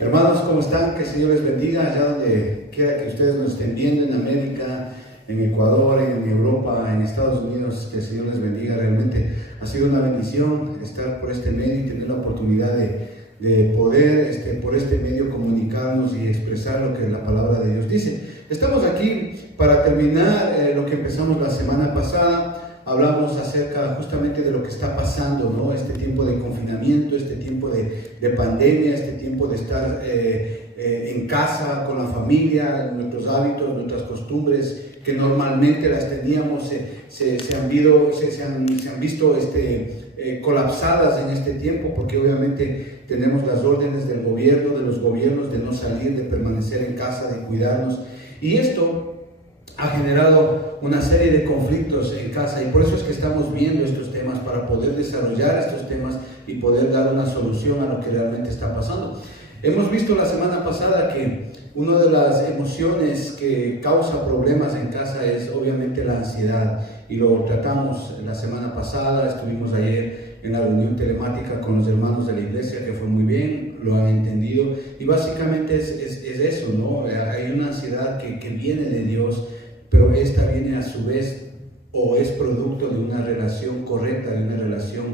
Hermanos, ¿cómo están? Que el Señor les bendiga allá donde quiera que ustedes nos estén viendo, en América, en Ecuador, en Europa, en Estados Unidos. Que el Señor les bendiga. Realmente ha sido una bendición estar por este medio y tener la oportunidad de poder por este medio comunicarnos y expresar lo que la palabra de Dios dice. Estamos aquí para terminar lo que empezamos la semana pasada. Hablamos acerca justamente de lo que está pasando, ¿no? Este tiempo de confinamiento, este tiempo de pandemia, este tiempo de estar en casa con la familia, nuestros hábitos, nuestras costumbres que normalmente las teníamos se han visto colapsadas en este tiempo, porque obviamente tenemos las órdenes del gobierno, de los gobiernos, de no salir, de permanecer en casa, de cuidarnos, y esto ha generado una serie de conflictos en casa, y por eso es que estamos viendo estos temas, para poder desarrollar estos temas y poder dar una solución a lo que realmente está pasando. Hemos visto la semana pasada que una de las emociones que causa problemas en casa es obviamente la ansiedad, y lo tratamos la semana pasada. Estuvimos ayer en la reunión telemática con los hermanos de la iglesia, que fue muy bien, lo han entendido, y básicamente es eso, ¿no? Hay una ansiedad que viene de Dios, pero esta viene a su vez, o es producto de una relación correcta, de una relación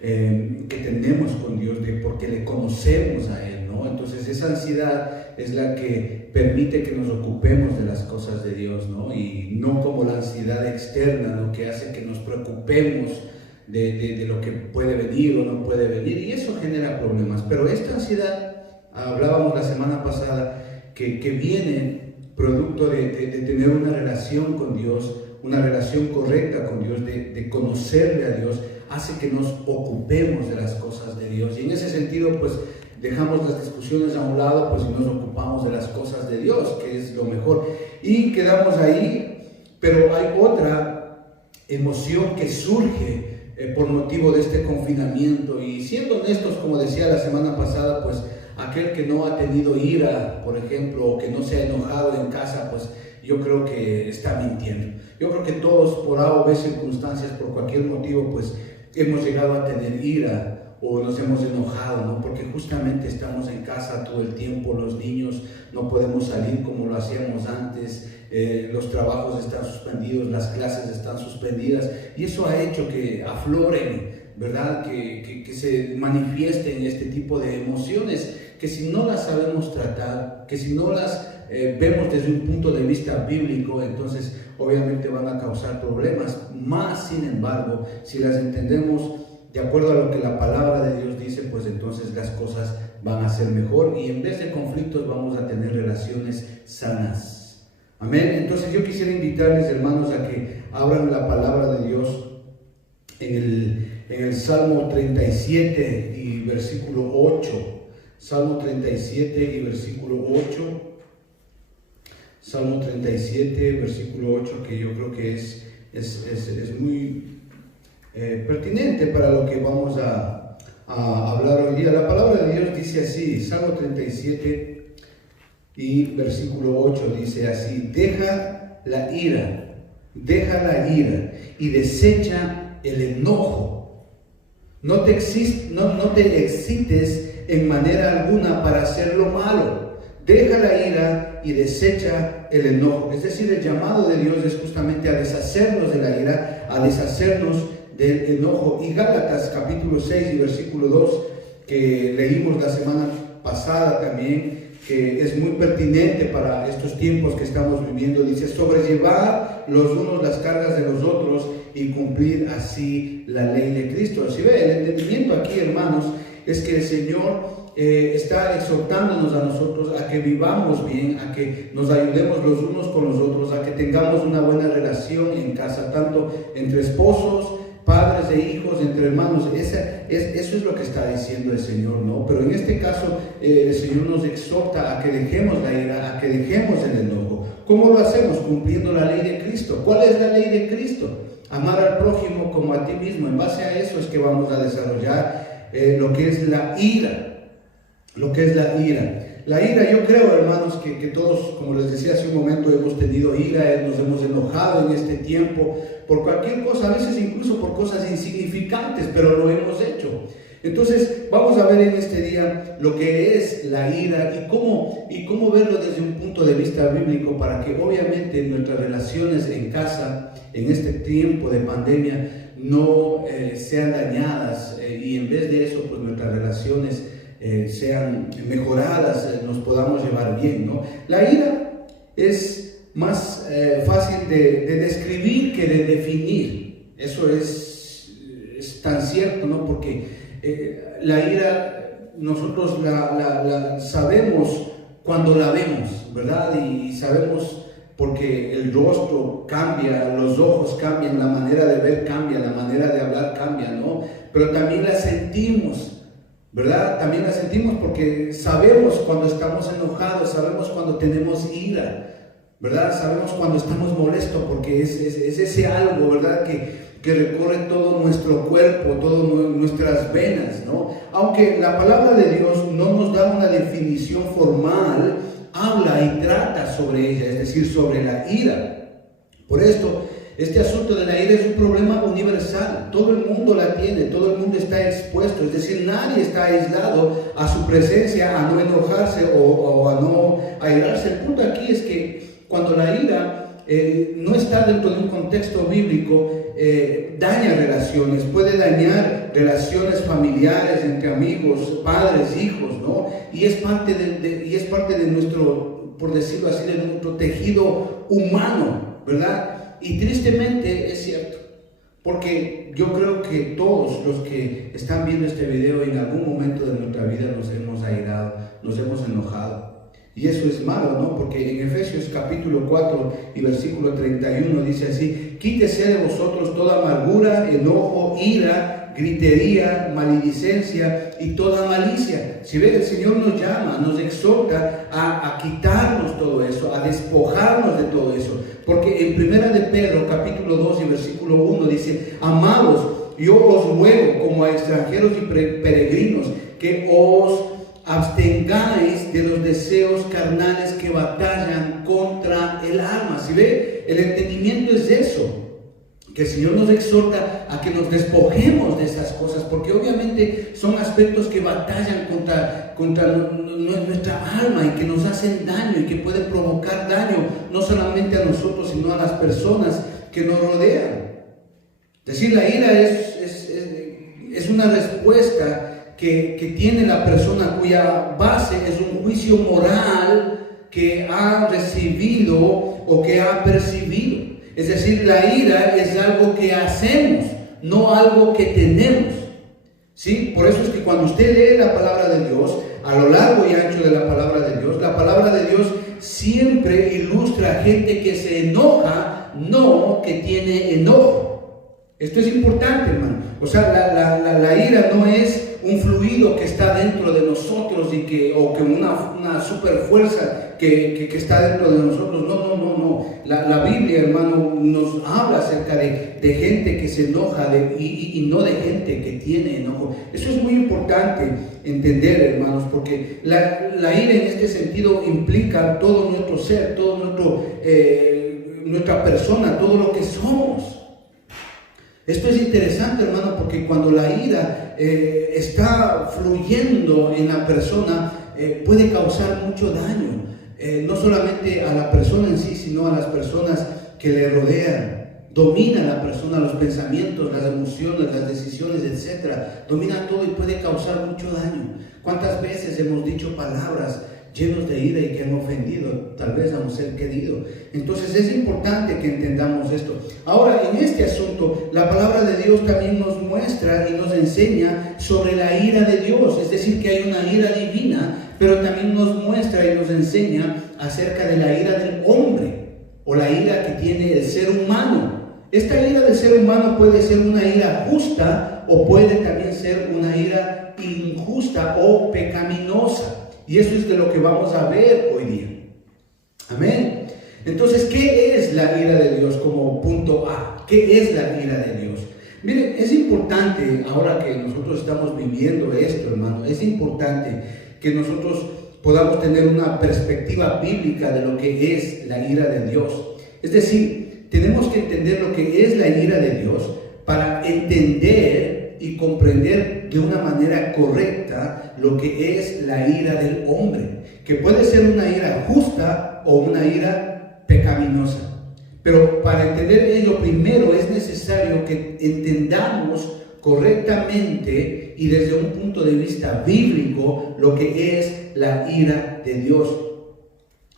que tenemos con Dios, porque le conocemos a Él, ¿no? Entonces esa ansiedad es la que permite que nos ocupemos de las cosas de Dios, ¿no? Y no como la ansiedad externa, lo que hace que nos preocupemos de lo que puede venir o no puede venir, y eso genera problemas. Pero esta ansiedad, hablábamos la semana pasada, que viene producto de tener una relación con Dios, una relación correcta con Dios, de conocerle a Dios, hace que nos ocupemos de las cosas de Dios. Y en ese sentido, pues, dejamos las discusiones a un lado, pues, y nos ocupamos de las cosas de Dios, que es lo mejor. Y quedamos ahí, pero hay otra emoción que surge por motivo de este confinamiento. Y siendo honestos, como decía la semana pasada, pues, aquel que no ha tenido ira, por ejemplo, o que no se ha enojado en casa, pues yo creo que está mintiendo. Yo creo que todos, por A o B circunstancias, por cualquier motivo, pues hemos llegado a tener ira o nos hemos enojado, ¿no? Porque justamente estamos en casa todo el tiempo, los niños no podemos salir como lo hacíamos antes, los trabajos están suspendidos, las clases están suspendidas, y eso ha hecho que afloren, ¿verdad? Que se manifiesten este tipo de emociones, que si no las sabemos tratar, que si no las vemos desde un punto de vista bíblico, entonces obviamente van a causar problemas. Más sin embargo, si las entendemos de acuerdo a lo que la palabra de Dios dice, pues entonces las cosas van a ser mejor, y en vez de conflictos vamos a tener relaciones sanas. Amén. Entonces yo quisiera invitarles, hermanos, a que abran la palabra de Dios en el Salmo 37 y versículo 8. Salmo 37 y versículo 8. Salmo 37, versículo 8, que yo creo que es muy pertinente para lo que vamos a hablar hoy día. La palabra de Dios dice así, Salmo 37 y versículo 8 dice así: deja la ira y desecha el enojo. No te excites en manera alguna para hacer lo malo. Deja la ira y desecha el enojo. Es decir, el llamado de Dios es justamente a deshacernos de la ira, a deshacernos del enojo. Y Gálatas capítulo 6 y versículo 2, que leímos la semana pasada también, que es muy pertinente para estos tiempos que estamos viviendo, dice: sobrellevar los unos las cargas de los otros y cumplir así la ley de Cristo. Así ve, el entendimiento aquí, hermanos, es que el Señor está exhortándonos a nosotros a que vivamos bien, a que nos ayudemos los unos con los otros, a que tengamos una buena relación en casa, tanto entre esposos, padres e hijos, entre hermanos. Eso es lo que está diciendo el Señor, ¿no? Pero en este caso el Señor nos exhorta a que dejemos la ira, a que dejemos el enojo. ¿Cómo lo hacemos? Cumpliendo la ley de Cristo. ¿Cuál es la ley de Cristo? Amar al prójimo como a ti mismo. En base a eso es que vamos a desarrollar lo que es la ira. Lo que es la ira. La ira, yo creo, hermanos, que todos, como les decía hace un momento, hemos tenido ira, nos hemos enojado en este tiempo por cualquier cosa, a veces incluso por cosas insignificantes, pero lo hemos hecho. Entonces, vamos a ver en este día lo que es la ira y cómo verlo desde un punto de vista bíblico para que obviamente nuestras relaciones en casa, en este tiempo de pandemia, no sean dañadas y en vez de eso, pues nuestras relaciones sean mejoradas, nos podamos llevar bien, ¿no? La ira es más fácil de describir que de definir. Eso es tan cierto, ¿no? Porque la ira nosotros la sabemos cuando la vemos, ¿verdad? Y sabemos porque el rostro cambia, los ojos cambian, la manera de ver cambia, la manera de hablar cambia, ¿no? Pero también la sentimos, ¿verdad? También la sentimos porque sabemos cuando estamos enojados, sabemos cuando tenemos ira, ¿verdad? Sabemos cuando estamos molestos porque es ese algo, ¿verdad? Que recorre todo nuestro cuerpo, todas nuestras venas, ¿no? Aunque la palabra de Dios no nos da una definición formal, habla y trata sobre ella, es decir, sobre la ira. Por esto, este asunto de la ira es un problema universal. Todo el mundo la tiene, todo el mundo está expuesto, es decir, nadie está aislado a su presencia, a no enojarse o a no airarse. El punto aquí es que cuando la ira no está dentro de un contexto bíblico, daña relaciones, puede dañar relaciones familiares entre amigos, padres, hijos, ¿no? Y es parte de nuestro, por decirlo así, de nuestro tejido humano, ¿verdad? Y tristemente es cierto, porque yo creo que todos los que están viendo este video en algún momento de nuestra vida nos hemos airado, nos hemos enojado. Y eso es malo, ¿no? Porque en Efesios capítulo 4 y versículo 31 dice así: quítese de vosotros toda amargura, enojo, ira, gritería, maledicencia y toda malicia. Si ve, el Señor nos llama, nos exhorta a quitarnos todo eso, a despojarnos de todo eso. Porque en Primera de Pedro capítulo 2 y versículo 1 dice: amados, yo os ruego como a extranjeros y peregrinos que os abstengáis de los deseos carnales que batallan contra el alma. ¿Sí ve? El entendimiento es eso, que el Señor nos exhorta a que nos despojemos de esas cosas, porque obviamente son aspectos que batallan contra nuestra alma y que nos hacen daño y que pueden provocar daño no solamente a nosotros, sino a las personas que nos rodean. Es decir, la ira es una respuesta que tiene la persona cuya base es un juicio moral que ha recibido o que ha percibido. Es decir, la ira es algo que hacemos, no algo que tenemos. ¿Sí? Por eso es que cuando usted lee la palabra de Dios, a lo largo y ancho de la palabra de Dios siempre ilustra a gente que se enoja, no que tiene enojo. Esto es importante, hermano. O sea, la ira no es un fluido que está dentro de nosotros o que una super fuerza que está dentro de nosotros. No. La Biblia, hermano, nos habla acerca de gente que se enoja y no de gente que tiene enojo. Eso es muy importante entender, hermanos, porque la ira en este sentido implica todo nuestro ser, todo nuestra persona, todo lo que somos. Esto es interesante, hermano, porque cuando la ira está fluyendo en la persona, puede causar mucho daño, no solamente a la persona en sí, sino a las personas que le rodean. Domina a la persona los pensamientos, las emociones, las decisiones, etc. Domina todo y puede causar mucho daño. ¿Cuántas veces hemos dicho palabras llenos de ira y que han ofendido tal vez a un ser querido? Entonces es importante que entendamos esto. Ahora, en este asunto, la palabra de Dios también nos muestra y nos enseña sobre la ira de Dios, es decir, que hay una ira divina, pero también nos muestra y nos enseña acerca de la ira del hombre o la ira que tiene el ser humano. Esta ira del ser humano puede ser una ira justa o puede también ser una ira injusta o pecaminosa. Y eso es de lo que vamos a ver hoy día. Amén. Entonces, ¿qué es la ira de Dios como punto A? ¿Qué es la ira de Dios? Miren, es importante, ahora que nosotros estamos viviendo esto, hermano, es importante que nosotros podamos tener una perspectiva bíblica de lo que es la ira de Dios. Es decir, tenemos que entender lo que es la ira de Dios para entender y comprender de una manera correcta lo que es la ira del hombre, que puede ser una ira justa o una ira pecaminosa. Pero para entender ello, primero es necesario que entendamos correctamente y desde un punto de vista bíblico lo que es la ira de Dios.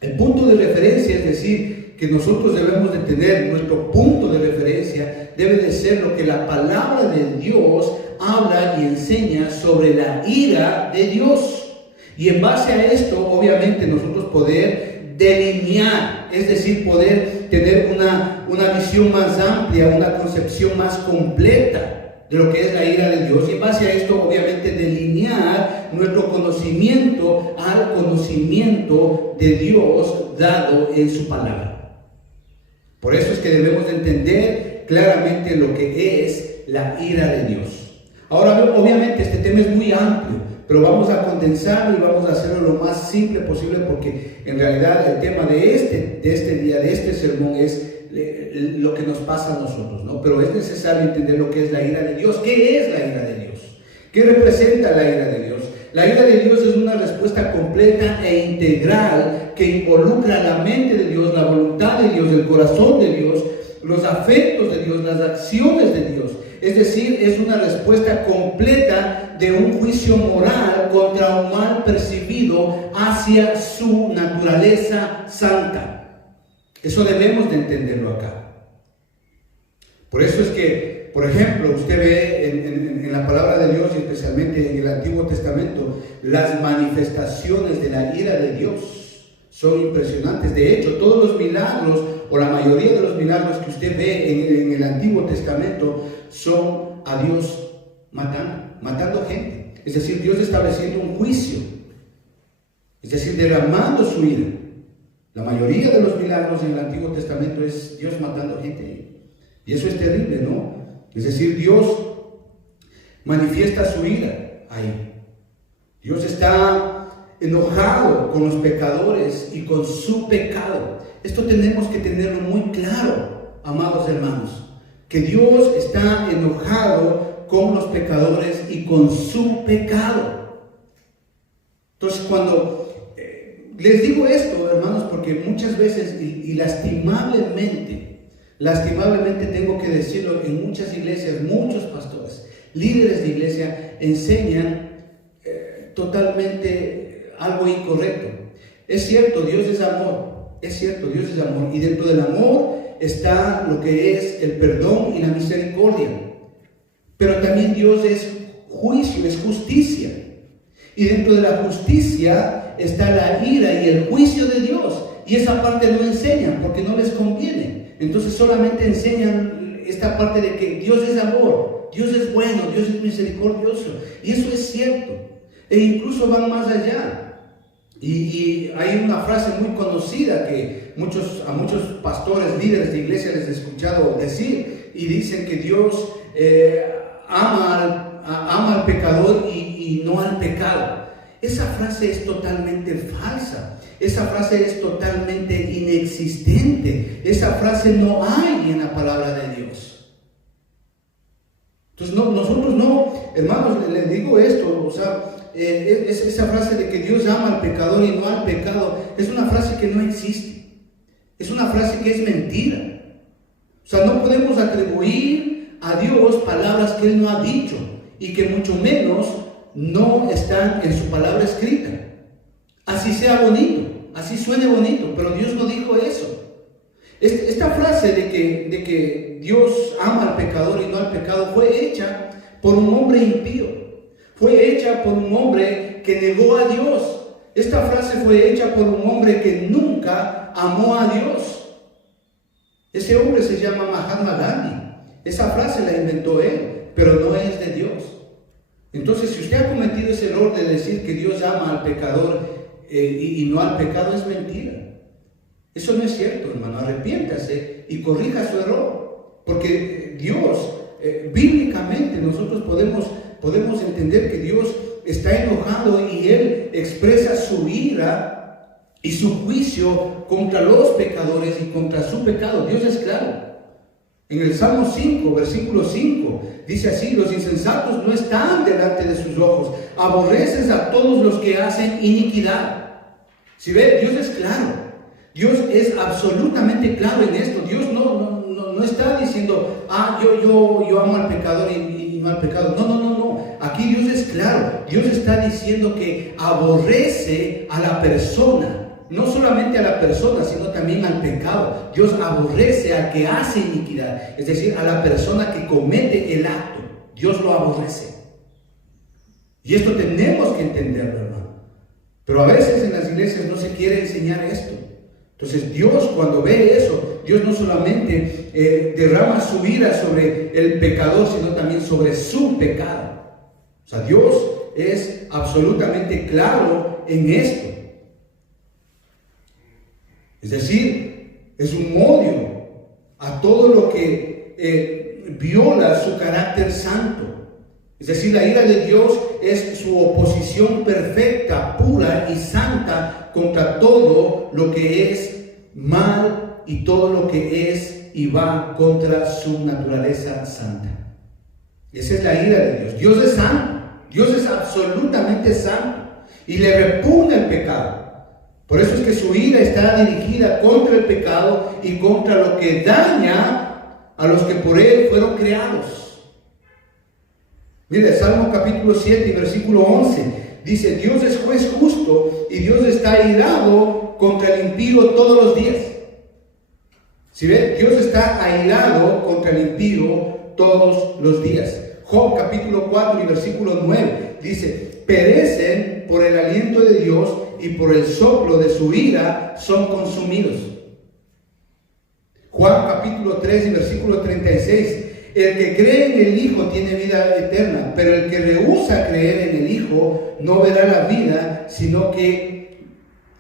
El punto de referencia, es decir, que nosotros debemos de tener, nuestro punto de referencia debe de ser lo que la palabra de Dios habla y enseña sobre la ira de Dios. Y en base a esto, obviamente, nosotros poder delinear, es decir, poder tener una visión más amplia, una concepción más completa de lo que es la ira de Dios, y en base a esto obviamente delinear nuestro conocimiento al conocimiento de Dios dado en su palabra. Por eso es que debemos de entender claramente lo que es la ira de Dios. Ahora, obviamente este tema es muy amplio, pero vamos a condensarlo y vamos a hacerlo lo más simple posible, porque en realidad el tema de este día, de este sermón, es lo que nos pasa a nosotros, ¿no? Pero es necesario entender lo que es la ira de Dios. ¿Qué es la ira de Dios? ¿Qué representa la ira de Dios? La ira de Dios es una respuesta completa e integral que involucra la mente de Dios, la voluntad de Dios, el corazón de Dios, los afectos de Dios, las acciones de Dios. Es decir, es una respuesta completa de un juicio moral contra un mal percibido hacia su naturaleza santa. Eso debemos de entenderlo acá. Por eso es que, por ejemplo, usted ve en la palabra de Dios, y especialmente en el Antiguo Testamento, las manifestaciones de la ira de Dios son impresionantes. De hecho, todos los milagros, o la mayoría de los milagros que usted ve en el Antiguo Testamento, son a Dios matando gente. Es decir, Dios estableciendo un juicio, es decir, derramando su ira. La mayoría de los milagros en el Antiguo Testamento es Dios matando gente. Y eso es terrible, ¿no? Es decir, Dios manifiesta su ira ahí. Dios está enojado con los pecadores y con su pecado. Esto tenemos que tenerlo muy claro, amados hermanos, que Dios está enojado con los pecadores y con su pecado. Entonces, cuando les digo esto, hermanos, porque muchas veces y lastimablemente tengo que decirlo, en muchas iglesias, muchos pastores, líderes de iglesia enseñan totalmente algo incorrecto. Es cierto, Dios es amor, y dentro del amor está lo que es el perdón y la misericordia. Pero también Dios es juicio, es justicia. Y dentro de la justicia está la ira y el juicio de Dios. Y esa parte no enseñan porque no les conviene. Entonces solamente enseñan esta parte de que Dios es amor, Dios es bueno, Dios es misericordioso. Y eso es cierto. E incluso van más allá. Y hay una frase muy conocida que a muchos pastores, líderes de iglesia les he escuchado decir. Y dicen que Dios ama al pecador y no al pecado. Esa frase es totalmente falsa. Esa frase es totalmente inexistente. Esa frase no hay en la palabra de Dios. Entonces nosotros no, hermanos, les digo esto, o sea, esa frase de que Dios ama al pecador y no al pecado, es una frase que no existe. Es una frase que es mentira. O sea, no podemos atribuir a Dios palabras que Él no ha dicho y que mucho menos no están en su palabra escrita. Así sea bonito, así suene bonito, pero Dios no dijo eso. Esta frase de que Dios ama al pecador y no al pecado fue hecha por un hombre impío. Fue hecha por un hombre que negó a Dios. Esta frase fue hecha por un hombre que nunca amó a Dios. Ese hombre se llama Mahatma Gandhi. Esa frase la inventó él, pero no es de Dios. Entonces, si usted ha cometido ese error de decir que Dios ama al pecador y no al pecado, es mentira. Eso no es cierto, hermano. Arrepiéntase y corrija su error. Porque Dios, bíblicamente, nosotros podemos entender que Dios está enojado y Él expresa su ira y su juicio contra los pecadores y contra su pecado. Dios es claro. En el Salmo 5, versículo 5, dice así: los insensatos no están delante de sus ojos, aborreces a todos los que hacen iniquidad. Si ve, Dios es claro, Dios es absolutamente claro en esto. Dios no está diciendo, yo amo al pecador y no al pecado. No. Aquí Dios es claro. Dios está diciendo que aborrece a la persona. No solamente a la persona, sino también al pecado. Dios aborrece al que hace iniquidad, es decir, a la persona que comete el acto. Dios lo aborrece. Y esto tenemos que entenderlo, hermano. Pero a veces en las iglesias no se quiere enseñar esto. Entonces Dios, cuando ve eso, Dios no solamente derrama su ira sobre el pecador, sino también sobre su pecado. O sea, Dios es absolutamente claro en esto. Es decir, es un odio a todo lo que viola su carácter santo. Es decir, la ira de Dios es su oposición perfecta, pura y santa contra todo lo que es mal y todo lo que es y va contra su naturaleza santa. Esa es la ira de Dios. Dios es santo, Dios es absolutamente santo y le repugna el pecado. Por eso es que su ira está dirigida contra el pecado y contra lo que daña a los que por él fueron creados. Mire, Salmo capítulo 7 y versículo 11 dice: Dios es juez justo y Dios está airado contra el impío todos los días. ¿Sí ven? Dios está airado contra el impío todos los días. Job capítulo 4 y versículo 9 dice: perecen por el aliento de Dios y por el soplo de su ira son consumidos. Juan capítulo 3 y versículo 36: el que cree en el Hijo tiene vida eterna, pero el que rehúsa creer en el Hijo no verá la vida, sino que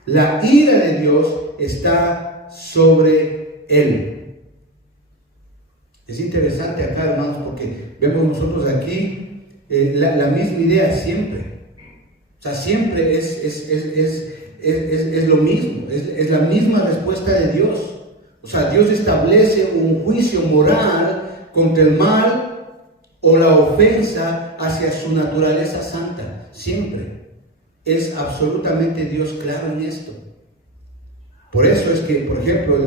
la ira de Dios está sobre él. Es interesante acá, hermanos, porque vemos nosotros aquí la misma idea siempre. O sea, siempre es lo mismo, es la misma respuesta de Dios. O sea, Dios establece un juicio moral contra el mal o la ofensa hacia su naturaleza santa. Siempre. Es absolutamente Dios claro en esto. Por eso es que, por ejemplo,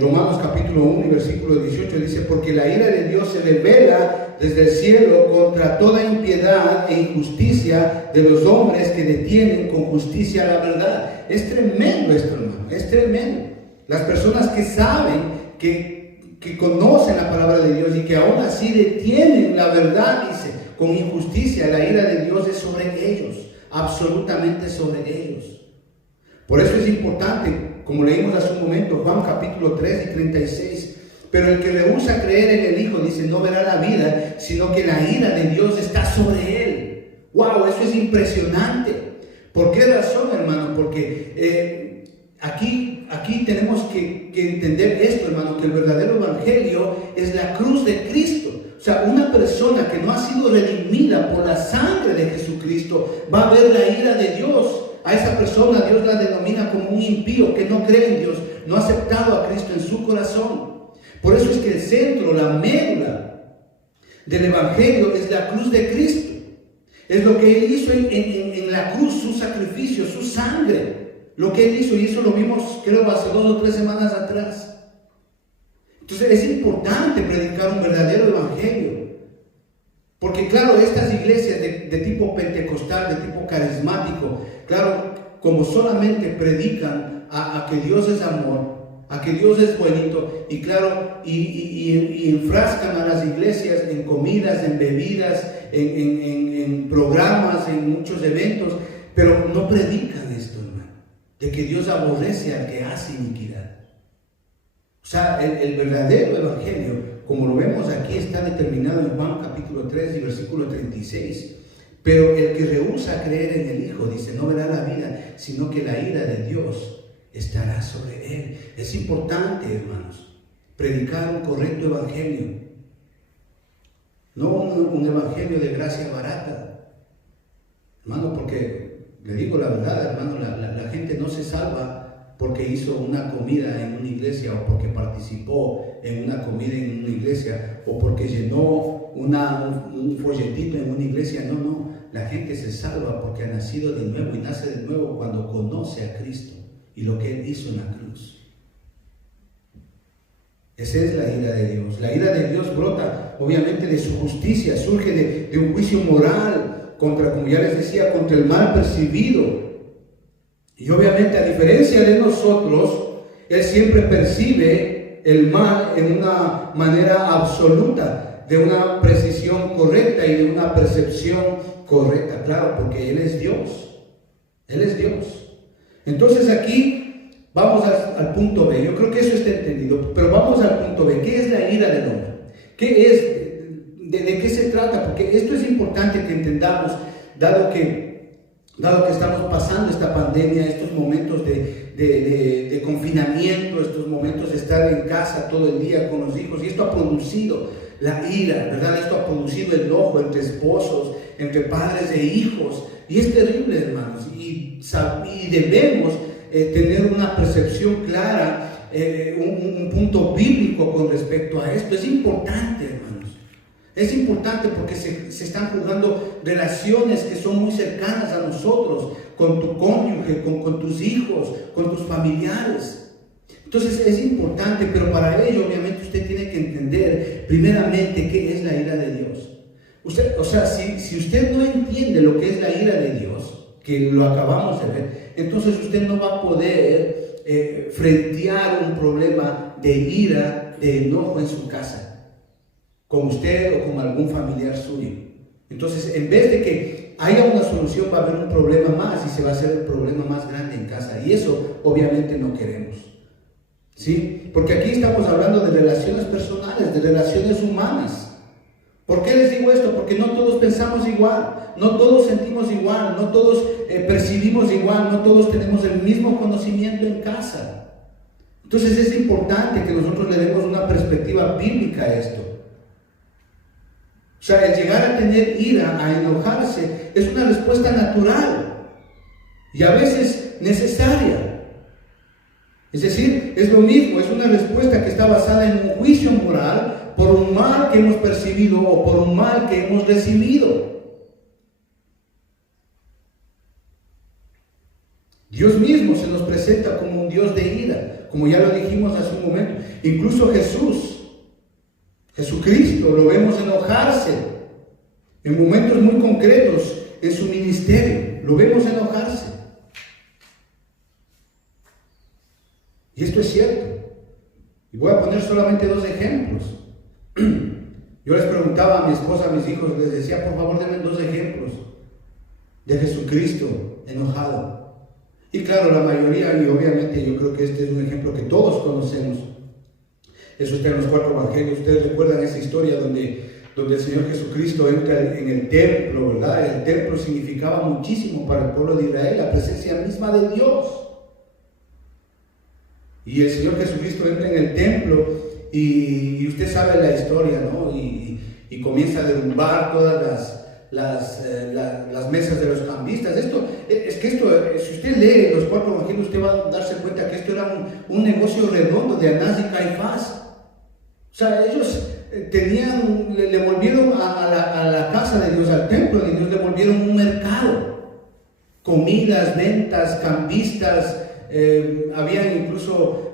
Romanos capítulo 1 y versículo 18 dice: porque la ira de Dios se revela desde el cielo contra toda impiedad e injusticia de los hombres que detienen con justicia la verdad. Es tremendo esto, hermano, es tremendo. Las personas que saben, que conocen la palabra de Dios y que aún así detienen la verdad, dice, con injusticia, la ira de Dios es sobre ellos, absolutamente sobre ellos. Por eso es importante, como leímos hace un momento, Juan capítulo 3 y 36, pero el que rehúsa creer en el Hijo, dice, no verá la vida, sino que la ira de Dios está sobre él. ¡Wow! Eso es impresionante. ¿Por qué razón, hermano? Porque aquí tenemos que entender esto, hermano, que el verdadero evangelio es la cruz de Cristo. O sea, una persona que no ha sido redimida por la sangre de Jesucristo va a ver la ira de Dios. A esa persona Dios la denomina como un impío que no cree en Dios, no ha aceptado a Cristo en su corazón. Por eso es que el centro, la médula del evangelio es la cruz de Cristo. Es lo que Él hizo en la cruz, su sacrificio, su sangre. Lo que Él hizo, y eso lo vimos creo hace 2 o 3 semanas atrás. Entonces es importante predicar un verdadero evangelio. Porque claro, estas iglesias de tipo pentecostal, de tipo carismático, claro, como solamente predican a que Dios es amor, a que Dios es bonito, y claro, y enfrascan a las iglesias en comidas, en bebidas, en programas, en muchos eventos, pero no predican esto, hermano, de que Dios aborrece al que hace iniquidad. O sea, el verdadero evangelio, como lo vemos aquí, está determinado en Juan capítulo 3 y versículo 36. Pero el que rehúsa creer en el Hijo, dice, no verá la vida, sino que la ira de Dios estará sobre él. Es importante, hermanos, predicar un correcto evangelio. No un evangelio de gracia barata. Hermano, porque le digo la verdad, hermano, la gente no se salva porque hizo una comida en una iglesia, o porque participó en una comida en una iglesia, o porque llenó un folletito en una iglesia. No, no. La gente se salva porque ha nacido de nuevo, y nace de nuevo cuando conoce a Cristo y lo que Él hizo en la cruz. Esa es la ira de Dios. La ira de Dios brota obviamente de su justicia, surge de un juicio moral contra, como ya les decía, contra el mal percibido. Y obviamente, a diferencia de nosotros, Él siempre percibe el mal en una manera absoluta, de una precisión correcta y de una percepción correcta. Claro, porque Él es Dios. Él es Dios. Entonces aquí vamos al punto B. Yo creo que eso está entendido, pero vamos al punto B. ¿Qué es la ira del hombre? ¿Qué es? ¿De qué se trata? Porque esto es importante que entendamos, dado que estamos pasando esta pandemia, estos momentos de confinamiento, estos momentos de estar en casa todo el día con los hijos, y esto ha producido la ira, ¿verdad? Esto ha producido el enojo entre esposos, entre padres e hijos, y es terrible, hermanos, y debemos tener una percepción clara, un punto bíblico con respecto a esto. Es importante, hermanos. Es importante porque se están jugando relaciones que son muy cercanas a nosotros, con tu cónyuge, con tus hijos, con tus familiares. Entonces es importante, pero para ello obviamente usted tiene que entender primeramente qué es la ira de Dios. Si usted no entiende lo que es la ira de Dios, que lo acabamos de ver, entonces usted no va a poder frentear un problema de ira, de enojo en su casa, con usted o con algún familiar suyo. Entonces, en vez de que haya una solución, va a haber un problema más, y se va a hacer el problema más grande en casa, y eso obviamente no queremos, ¿sí? Porque aquí estamos hablando de relaciones personales, de relaciones humanas. ¿Por qué les digo esto? Porque no todos pensamos igual, no todos sentimos igual, no todos percibimos igual, no todos tenemos el mismo conocimiento en casa. Entonces es importante que nosotros le demos una perspectiva bíblica a esto. O sea, el llegar a tener ira, a enojarse, es una respuesta natural y a veces necesaria. Es decir, es lo mismo, es una respuesta que está basada en un juicio moral por un mal que hemos percibido o por un mal que hemos recibido. Dios mismo se nos presenta como un Dios de ira, como ya lo dijimos hace un momento. Incluso Jesucristo, lo vemos enojarse en momentos muy concretos en su ministerio, lo vemos enojarse. Y esto es cierto. Y voy a poner solamente 2 ejemplos. Yo les preguntaba a mi esposa, a mis hijos, les decía, por favor, denme 2 ejemplos de Jesucristo enojado. Y claro, la mayoría, y obviamente yo creo que este es un ejemplo que todos conocemos. Eso está en los 4 evangelios. Ustedes recuerdan esa historia donde el Señor Jesucristo entra en el templo, ¿verdad? El templo significaba muchísimo para el pueblo de Israel, la presencia misma de Dios. Y el Señor Jesucristo entra en el templo y usted sabe la historia, ¿no? Y comienza a derrumbar todas las mesas de los cambistas. Si usted lee los 4 evangelios, usted va a darse cuenta que esto era un negocio redondo de Anás y Caifás. O sea, ellos le volvieron a la casa de Dios, al templo de Dios, le volvieron un mercado. Comidas, ventas, cambistas, habían incluso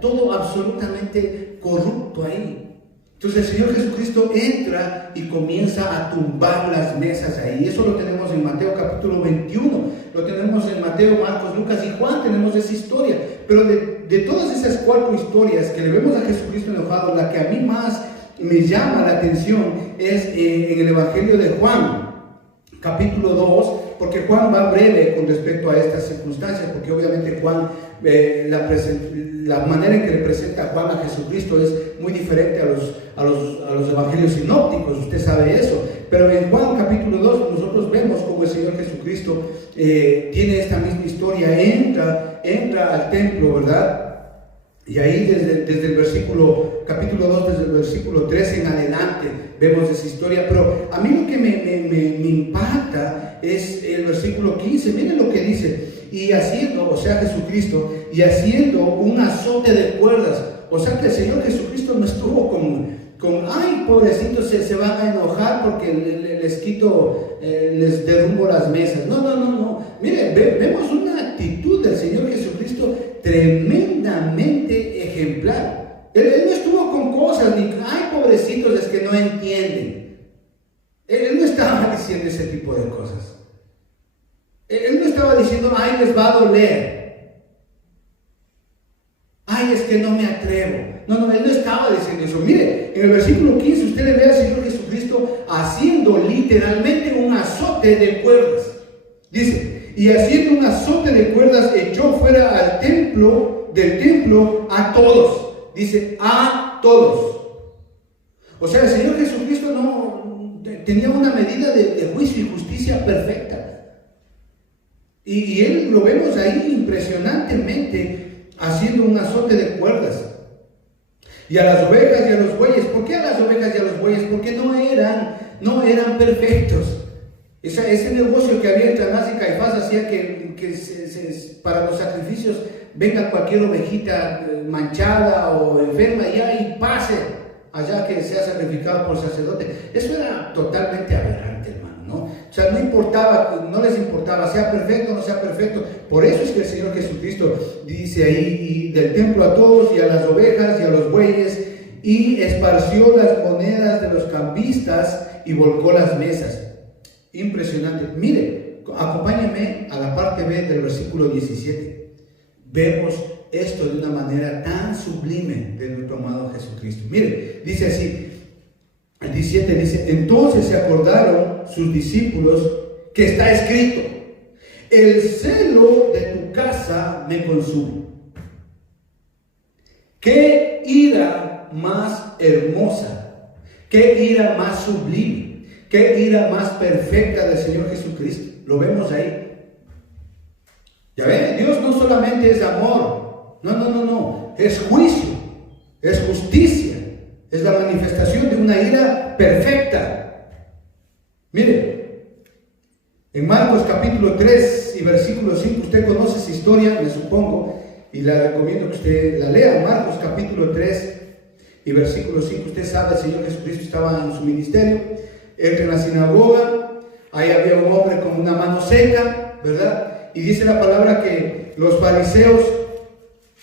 todo absolutamente corrupto ahí. Entonces el Señor Jesucristo entra y comienza a tumbar las mesas ahí. Eso lo tenemos en Mateo capítulo 21, lo tenemos en Mateo, Marcos, Lucas y Juan, tenemos esa historia. Pero de todas esas 4 historias que le vemos a Jesucristo enojado, la que a mí más me llama la atención es en el Evangelio de Juan, capítulo 2, porque Juan va breve con respecto a estas circunstancias, porque obviamente Juan, la manera en que le presenta Juan a Jesucristo es muy diferente a los evangelios sinópticos, usted sabe eso. Pero en Juan capítulo 2 nosotros vemos cómo el Señor Jesucristo tiene esta misma historia, entra al templo, ¿verdad? Y ahí desde el versículo capítulo 2, desde el versículo 13 en adelante, vemos esa historia. Pero a mí lo que me impacta es el versículo 15. Miren lo que dice: y haciendo, o sea Jesucristo, y haciendo un azote de cuerdas. O sea que el Señor Jesucristo no estuvo con ay, pobrecitos, se van a enojar porque les quito, les derrumbo las mesas. No. Miren, vemos una actitud del Señor Jesucristo tremendamente ejemplar. Él no estuvo con cosas, ni ay, pobrecitos, es que no entienden. Él no estaba diciendo ese tipo de cosas. Él no estaba diciendo, ay, les va a doler. Ay, es que no me atrevo. No, él no estaba diciendo eso. Mire, en el versículo 15 usted le ve al Señor Jesucristo haciendo literalmente un azote de cuerdas. Dice, y haciendo un azote de cuerdas echó fuera del templo a todos. Dice, a todos. O sea, el Señor Jesucristo no tenía una medida de juicio y justicia perfecta. Y él lo vemos ahí impresionantemente haciendo un azote de cuerdas. Y a las ovejas y a los bueyes. ¿Por qué a las ovejas y a los bueyes? Porque no eran perfectos. Ese negocio que había entre Anás y Caifás hacía que para los sacrificios venga cualquier ovejita manchada o enferma y pase allá que sea sacrificado por el sacerdote. Eso era totalmente aberrante, hermano, ¿no? O sea, no importaba, no les importaba, sea perfecto o no sea perfecto. Por eso es que el Señor Jesucristo dice ahí, y del templo a todos, y a las ovejas y a los bueyes, y esparció las monedas de los cambistas y volcó las mesas. Impresionante. Mire, acompáñenme a la parte B del versículo 17. Vemos esto de una manera tan sublime de nuestro amado Jesucristo. Mire, dice así, el 17 dice, entonces se acordaron sus discípulos que está escrito, el celo de tu casa me consume. Qué ira más hermosa, qué ira más sublime, qué ira más perfecta del Señor Jesucristo. Lo vemos ahí. Ya ven, Dios no solamente es amor, no, es juicio, es justicia, es la manifestación de una ira perfecta. Mire, en Marcos capítulo 3 y versículo 5, usted conoce esa historia, me supongo, y la recomiendo que usted la lea. Marcos capítulo 3 y versículo 5, usted sabe, el Señor Jesucristo estaba en su ministerio, entra en la sinagoga, ahí había un hombre con una mano seca, ¿verdad? Y dice la palabra que los fariseos,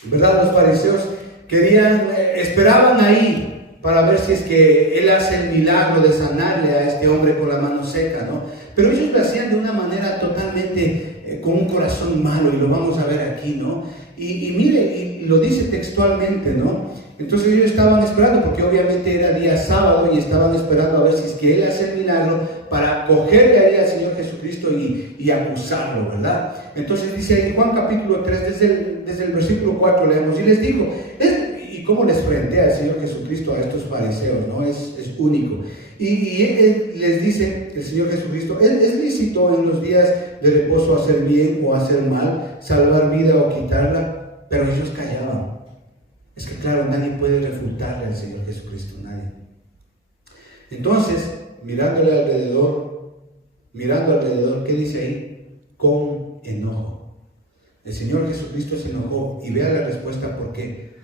¿verdad? Los fariseos esperaban ahí para ver si es que él hace el milagro de sanarle a este hombre con la mano seca, ¿no? Pero ellos lo hacían de una manera totalmente con un corazón malo, y lo vamos a ver aquí, ¿no? Y mire, y lo dice textualmente, ¿no? Entonces ellos estaban esperando, porque obviamente era día sábado, y estaban esperando a ver si es que él hace el milagro para cogerle ahí al Señor Jesucristo y acusarlo, ¿verdad? Entonces dice ahí Juan capítulo 3, desde el versículo 4 leemos, y les dijo, y cómo les frentea el Señor Jesucristo a estos fariseos, ¿no? Es único. Y él les dice, el Señor Jesucristo, ¿es lícito en los días de reposo hacer bien o hacer mal, salvar vida o quitarla? Pero ellos callaban. Es que claro, nadie puede refutarle al Señor Jesucristo, nadie. Entonces, mirando alrededor, ¿qué dice ahí? Con enojo. El Señor Jesucristo se enojó, y vea la respuesta por qué.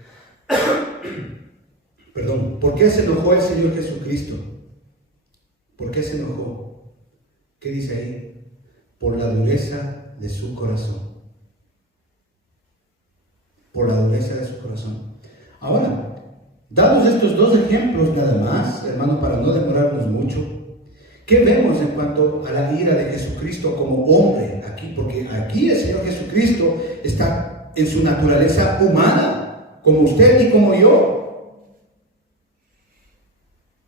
Perdón, ¿por qué se enojó el Señor Jesucristo? ¿Por qué se enojó? ¿Qué dice ahí? Por la dureza de su corazón. Por la dureza de su corazón. Ahora, dados estos dos ejemplos nada más, hermano, para no demorarnos mucho, ¿qué vemos en cuanto a la ira de Jesucristo como hombre aquí? Porque aquí el Señor Jesucristo está en su naturaleza humana, como usted y como yo,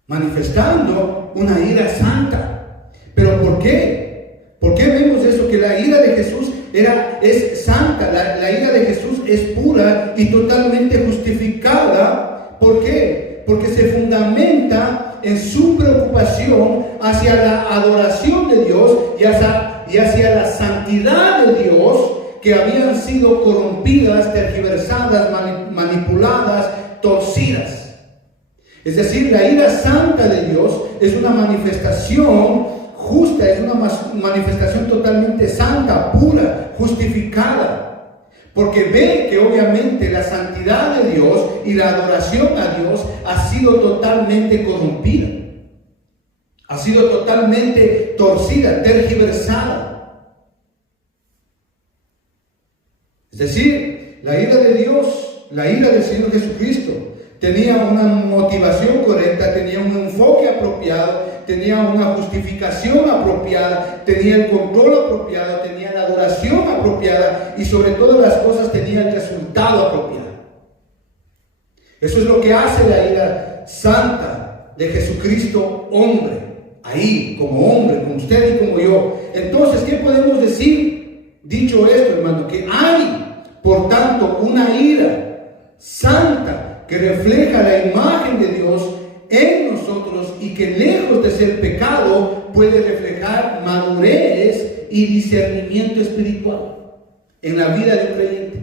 manifestando una ira santa. ¿Pero por qué? ¿Por qué vemos eso? Que la ira de Jesús es santa, la ira de Jesús es pura y totalmente justificada. ¿Por qué? Porque se fundamenta en su preocupación hacia la adoración de Dios y hacia la santidad de Dios, que habían sido corrompidas, tergiversadas, manipuladas, torcidas. Es decir, la ira santa de Dios es una manifestación justa, es una manifestación totalmente santa, pura, justificada. Porque ve que obviamente la santidad de Dios y la adoración a Dios ha sido totalmente corrompida. Ha sido totalmente torcida, tergiversada. Es decir, la ira de Dios, la ira del Señor Jesucristo, tenía una motivación correcta, tenía un enfoque apropiado, tenía una justificación apropiada, tenía el control apropiado, tenía la adoración apropiada y sobre todas las cosas tenía el resultado apropiado. Eso es lo que hace la ira santa de Jesucristo, hombre, ahí como hombre, como usted y como yo. Entonces, ¿qué podemos decir? Dicho esto, hermano, que hay, por tanto, una ira santa que refleja la imagen de Dios en nosotros y que lejos de ser pecado puede reflejar madurez y discernimiento espiritual en la vida del creyente.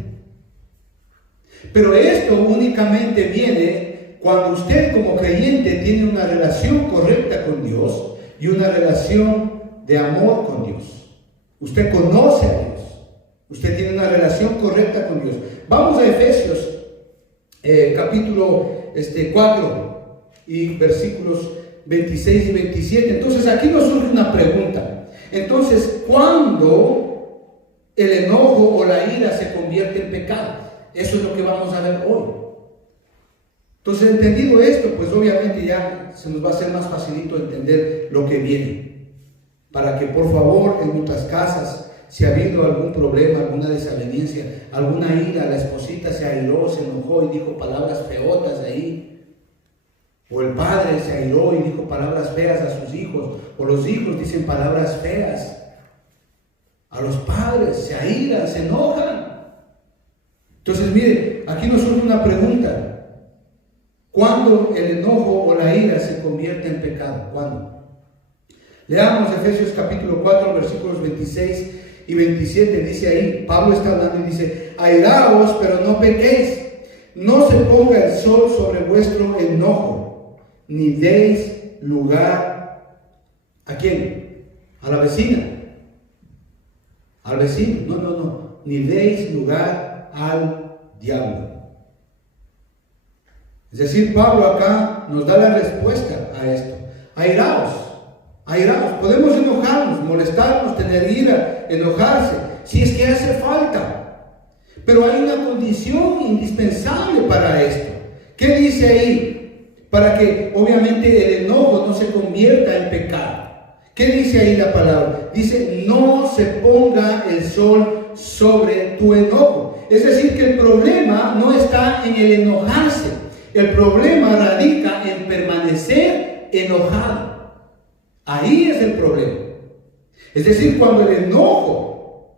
Pero esto únicamente viene cuando usted como creyente tiene una relación correcta con Dios y una relación de amor con Dios. Usted conoce a Dios, usted tiene una relación correcta con Dios. Vamos a Efesios capítulo 4 y versículos 26 y 27. Entonces aquí nos surge una pregunta. Entonces, ¿cuándo el enojo o la ira se convierte en pecado? Eso es lo que vamos a ver hoy. Entonces, entendido esto, pues obviamente ya se nos va a hacer más facilito entender lo que viene. Para que por favor en nuestras casas, si ha habido algún problema, alguna desaveniencia, alguna ira, la esposita se airó, se enojó y dijo palabras feotas ahí, o el padre se airó y dijo palabras feas a sus hijos, o los hijos dicen palabras feas a los padres, se airan, se enojan. Entonces mire, aquí nos surge una pregunta: ¿cuándo el enojo o la ira se convierte en pecado? ¿Cuándo? Leamos Efesios capítulo 4 versículos 26 y 27, dice ahí, Pablo está hablando y dice: airaos, pero no pequéis, no se ponga el sol sobre vuestro enojo, ni deis lugar, ¿a quién? A la vecina, al vecino, no, ni deis lugar al diablo. Es decir, Pablo acá nos da la respuesta a esto: airaos, podemos enojarnos, molestarnos, tener ira, enojarse, si es que hace falta. Pero hay una condición indispensable para esto. ¿Qué dice ahí? Para que obviamente el enojo no se convierta en pecado. ¿Qué dice ahí la palabra? Dice: no se ponga el sol sobre tu enojo. Es decir, que el problema no está en el enojarse. El problema radica en permanecer enojado. Ahí es el problema. Es decir, cuando el enojo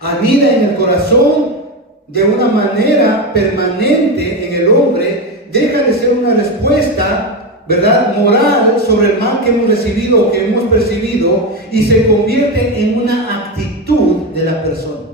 anida en el corazón de una manera permanente en el hombre, deja de ser una respuesta, ¿verdad?, moral sobre el mal que hemos recibido o que hemos percibido, y se convierte en una actitud de la persona.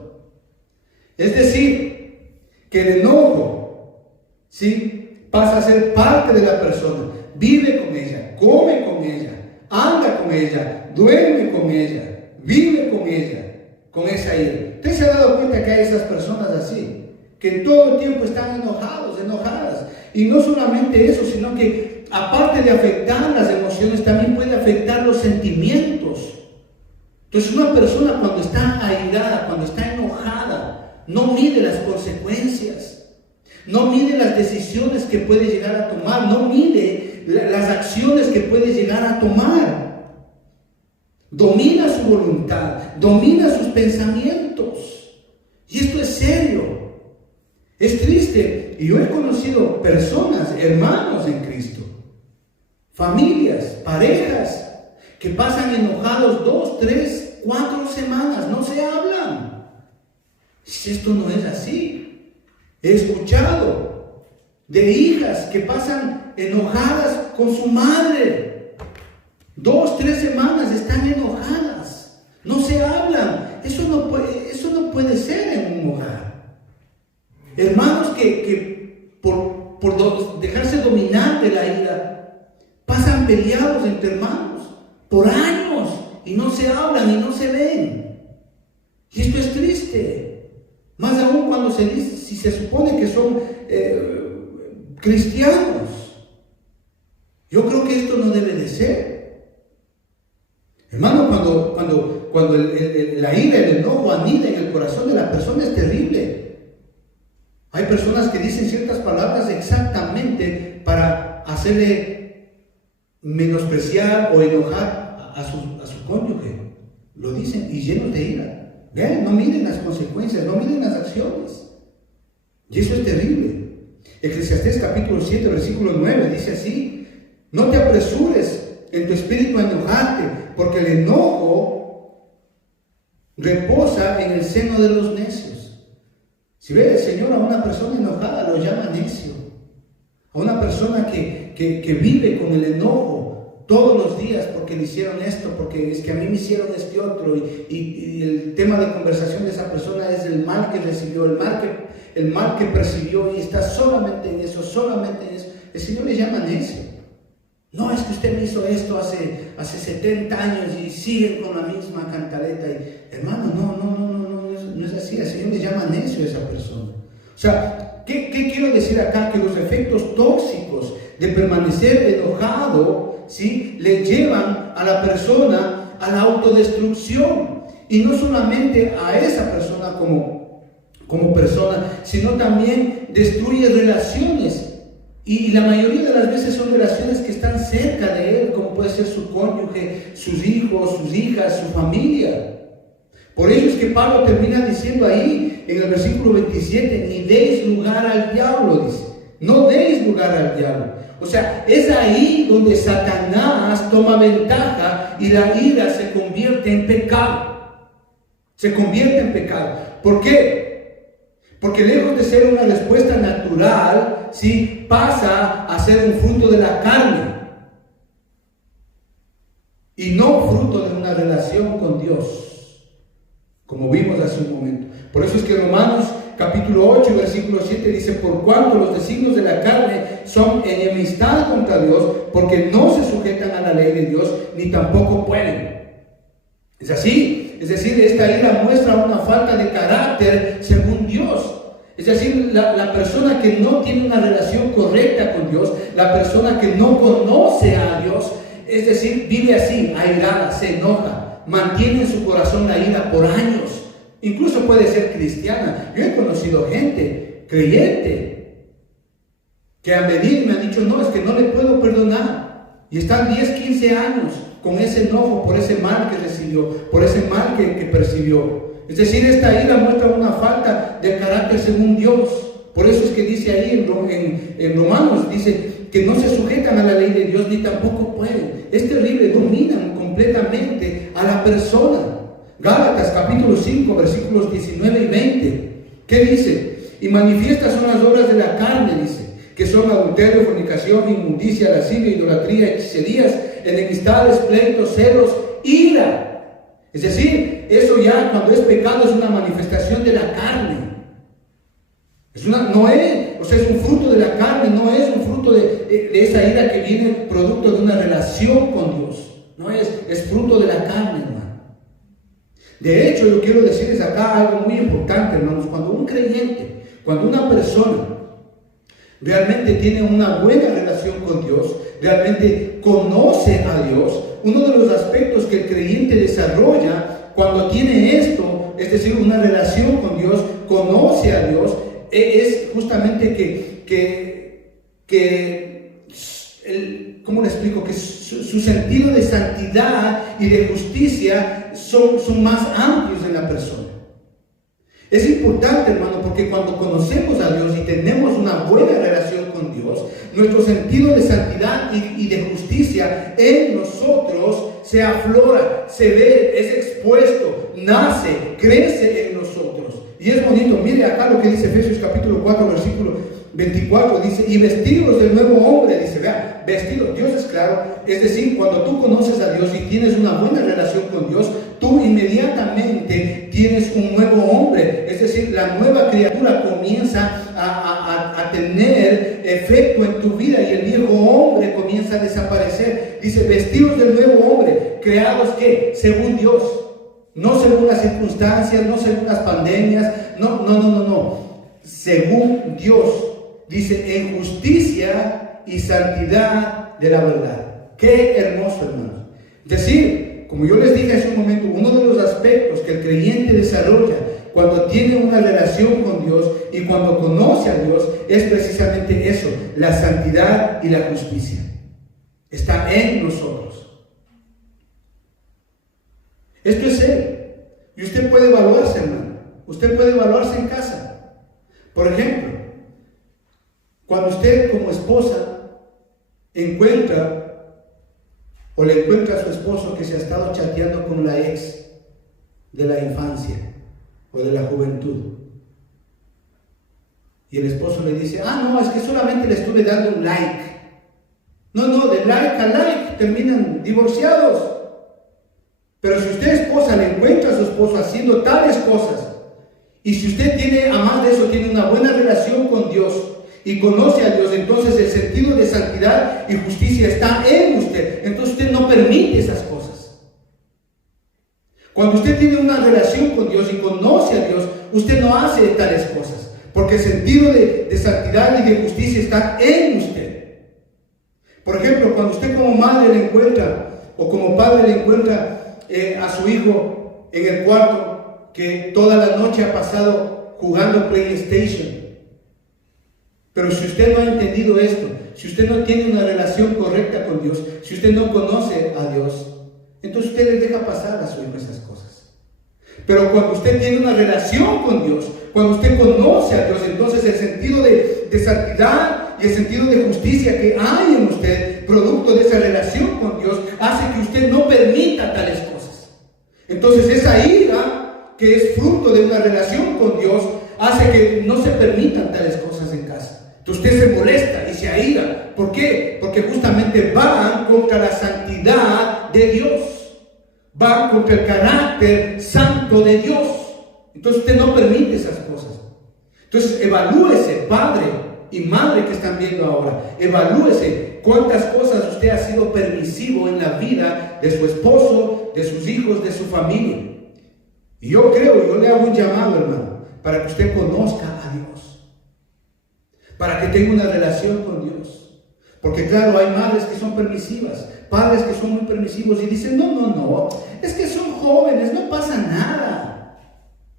Es decir, que el enojo, ¿sí?, pasa a ser parte de la persona. Vive con ella, come con ella, anda con ella, duerme con ella, vive con ella, con esa ira. ¿Usted se ha dado cuenta que hay esas personas así? Que en todo el tiempo están enojados, enojadas. Y no solamente eso, sino que aparte de afectar las emociones, también puede afectar los sentimientos. Entonces una persona cuando está airada, cuando está enojada, no mide las consecuencias, no mide las decisiones que puede llegar a tomar, no mide las acciones que puede llegar a tomar. Domina su voluntad, domina sus pensamientos. Y esto es serio. Es triste. Y yo he conocido personas, hermanos en Cristo, familias, parejas, que pasan enojados 2, 3, 4 semanas, no se hablan. Si esto no es así. He escuchado de hijas que pasan enojadas con su madre. 2, 3 semanas están enojadas, no se hablan. Eso no puede ser en un hogar. Hermanos que por dejarse dominar de la ira, peleados entre hermanos por años y no se hablan y no se ven. Y esto es triste. Más aún cuando se dice, si se supone que son cristianos. Yo creo que esto no debe de ser. Hermano, cuando la ira, el enojo anida en el corazón de la persona es terrible. Hay personas que dicen ciertas palabras exactamente para hacerle menospreciar o enojar a su cónyuge. Lo dicen y llenos de ira. Vean, no miren las consecuencias, no miren las acciones. Y eso es terrible. Eclesiastés capítulo 7, versículo 9 dice así: no te apresures en tu espíritu a enojarte, porque el enojo reposa en el seno de los necios. Si ve el Señor a una persona enojada, lo llama necio. A una persona que vive con el enojo todos los días porque le hicieron esto, porque es que a mí me hicieron este otro, y el tema de conversación de esa persona es el mal que recibió, el mal que percibió, y está solamente en eso, el Señor le llama necio. No, es que usted me hizo esto hace 70 años y siguen con la misma cantaleta. Y, hermano, no es así. El Señor le llama necio a esa persona. O sea, ¿qué quiero decir acá? Que los efectos tóxicos de permanecer enojado, ¿sí?, le llevan a la persona a la autodestrucción. Y no solamente a esa persona como persona, sino también destruye relaciones. Y la mayoría de las veces son relaciones que están cerca de él, como puede ser su cónyuge, sus hijos, sus hijas, su familia. Por ello es que Pablo termina diciendo ahí, en el versículo 27, ni deis lugar al diablo, dice. No deis lugar al diablo. O sea, es ahí donde Satanás toma ventaja y la ira se convierte en pecado. Se convierte en pecado. ¿Por qué? Porque lejos de ser una respuesta natural, ¿sí?, pasa a ser un fruto de la carne y no fruto de una relación con Dios, como vimos hace un momento. Por eso es que Romanos capítulo 8, versículo 7 dice: por cuanto los designios de la carne son enemistad contra Dios, porque no se sujetan a la ley de Dios, ni tampoco pueden. Es así, es decir, esta ira muestra una falta de carácter según Dios. Es decir, la persona que no tiene una relación correcta con Dios, la persona que no conoce a Dios, es decir, vive así, airada, se enoja, mantiene en su corazón la ira por años. Incluso puede ser cristiana. Yo he conocido gente, creyente, que han venido y me han dicho: no, es que no le puedo perdonar. Y están 10, 15 años con ese enojo por ese mal que recibió, por ese mal que percibió. Es decir, esta ira muestra una falta de carácter según Dios. Por eso es que dice ahí en Romanos, dice que no se sujetan a la ley de Dios ni tampoco pueden. Es terrible, dominan completamente a la persona. Gálatas capítulo 5, versículos 19 y 20. ¿Qué dice? Y manifiestas son las obras de la carne, dice, que son adulterio, fornicación, inmundicia, lascivia, idolatría, hechicerías, enemistades, pleitos, celos, ira. Es decir, eso ya cuando es pecado es una manifestación de la carne. Es un fruto de la carne, no es un fruto de esa ira que viene producto de una relación con Dios. No es fruto de la carne, hermano. De hecho, yo quiero decirles acá algo muy importante, hermanos. Cuando un creyente, cuando una persona realmente tiene una buena relación con Dios, realmente conoce a Dios, uno de los aspectos que el creyente desarrolla cuando tiene esto, es decir, una relación con Dios, conoce a Dios, es justamente ¿cómo le explico? Que su sentido de santidad y de justicia son más amplios en la persona. Es importante, hermano, porque cuando conocemos a Dios y tenemos una buena relación con Dios, nuestro sentido de santidad y de justicia en nosotros se aflora, se ve, es expuesto, nace, crece en nosotros. Y es bonito. Mire acá lo que dice Efesios capítulo 4, versículo 24, dice: y vestidos del nuevo hombre, dice, vea, vestidos, Dios es claro, es decir, cuando tú conoces a Dios y tienes una buena relación con Dios, tú inmediatamente tienes un nuevo hombre, es decir, la nueva criatura comienza a tener efecto en tu vida y el viejo hombre comienza a desaparecer. Dice, vestidos del nuevo hombre, creados ¿qué? Según Dios, no según las circunstancias, no según las pandemias, no, según Dios. Dice, en justicia y santidad de la verdad. Qué hermoso, hermanos. Es decir, como yo les dije hace un momento, uno de los aspectos que el creyente desarrolla cuando tiene una relación con Dios y cuando conoce a Dios es precisamente eso, la santidad y la justicia. Está en nosotros. Esto es Él. Y usted puede evaluarse, hermano. Usted puede evaluarse en casa. Por ejemplo, cuando usted como esposa encuentra o le encuentra a su esposo que se ha estado chateando con la ex de la infancia o de la juventud, y el esposo le dice, no, es que solamente le estuve dando un like. No, de like a like terminan divorciados. Pero si usted, esposa, le encuentra a su esposo haciendo tales cosas, y si usted tiene, además de eso, tiene una buena relación con Dios y conoce a Dios, entonces el sentido de santidad y justicia está en usted. Entonces usted no permite esas cosas. Cuando usted tiene una relación con Dios y conoce a Dios, usted no hace tales cosas, porque el sentido de santidad y de justicia está en usted. Por ejemplo, cuando usted como madre le encuentra, o como padre le encuentra a su hijo en el cuarto, que toda la noche ha pasado jugando PlayStation. Pero si usted no ha entendido esto, si usted no tiene una relación correcta con Dios, si usted no conoce a Dios, entonces usted le deja pasar a su hijo esas cosas. Pero cuando usted tiene una relación con Dios, cuando usted conoce a Dios, entonces el sentido de santidad y el sentido de justicia que hay en usted, producto de esa relación con Dios, hace que usted no permita tales cosas. Entonces esa ira, que es fruto de una relación con Dios, hace que no se permitan tales cosas en casa. Usted se molesta y se aira. ¿Por qué? Porque justamente van contra la santidad de Dios. Van contra el carácter santo de Dios. Entonces usted no permite esas cosas. Entonces evalúese, padre y madre que están viendo ahora. Evalúese cuántas cosas usted ha sido permisivo en la vida de su esposo, de sus hijos, de su familia. Y yo le hago un llamado, hermano, para que usted conozca a Dios, para que tenga una relación con Dios. Porque claro, hay madres que son permisivas, padres que son muy permisivos y dicen, no, es que son jóvenes, no pasa nada.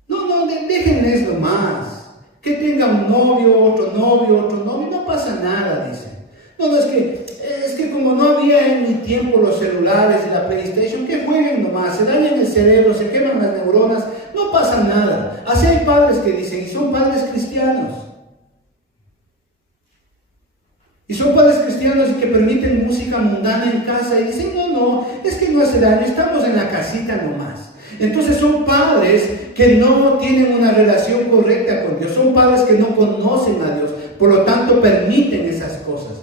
No, déjenles lo más. Que tenga un novio, otro novio, no pasa nada, dicen. No, es que como no había en mi tiempo los celulares y la PlayStation, que jueguen nomás, se dañan el cerebro, se queman las neuronas, no pasa nada. Así hay padres que dicen, y son padres cristianos. Y son padres cristianos que permiten música mundana en casa y dicen, no, es que no hace daño, estamos en la casita nomás. Entonces son padres que no tienen una relación correcta con Dios, son padres que no conocen a Dios, por lo tanto permiten esas cosas.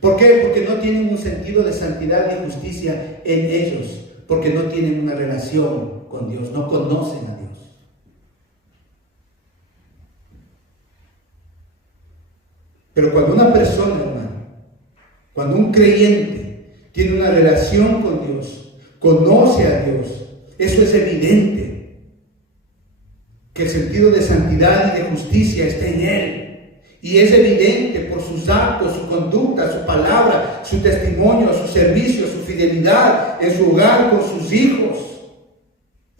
¿Por qué? Porque no tienen un sentido de santidad y justicia en ellos, porque no tienen una relación con Dios, no conocen a Dios. Pero cuando una persona, hermano, cuando un creyente tiene una relación con Dios, conoce a Dios, eso es evidente, que el sentido de santidad y de justicia está en Él. Y es evidente por sus actos, su conducta, su palabra, su testimonio, su servicio, su fidelidad en su hogar, con sus hijos.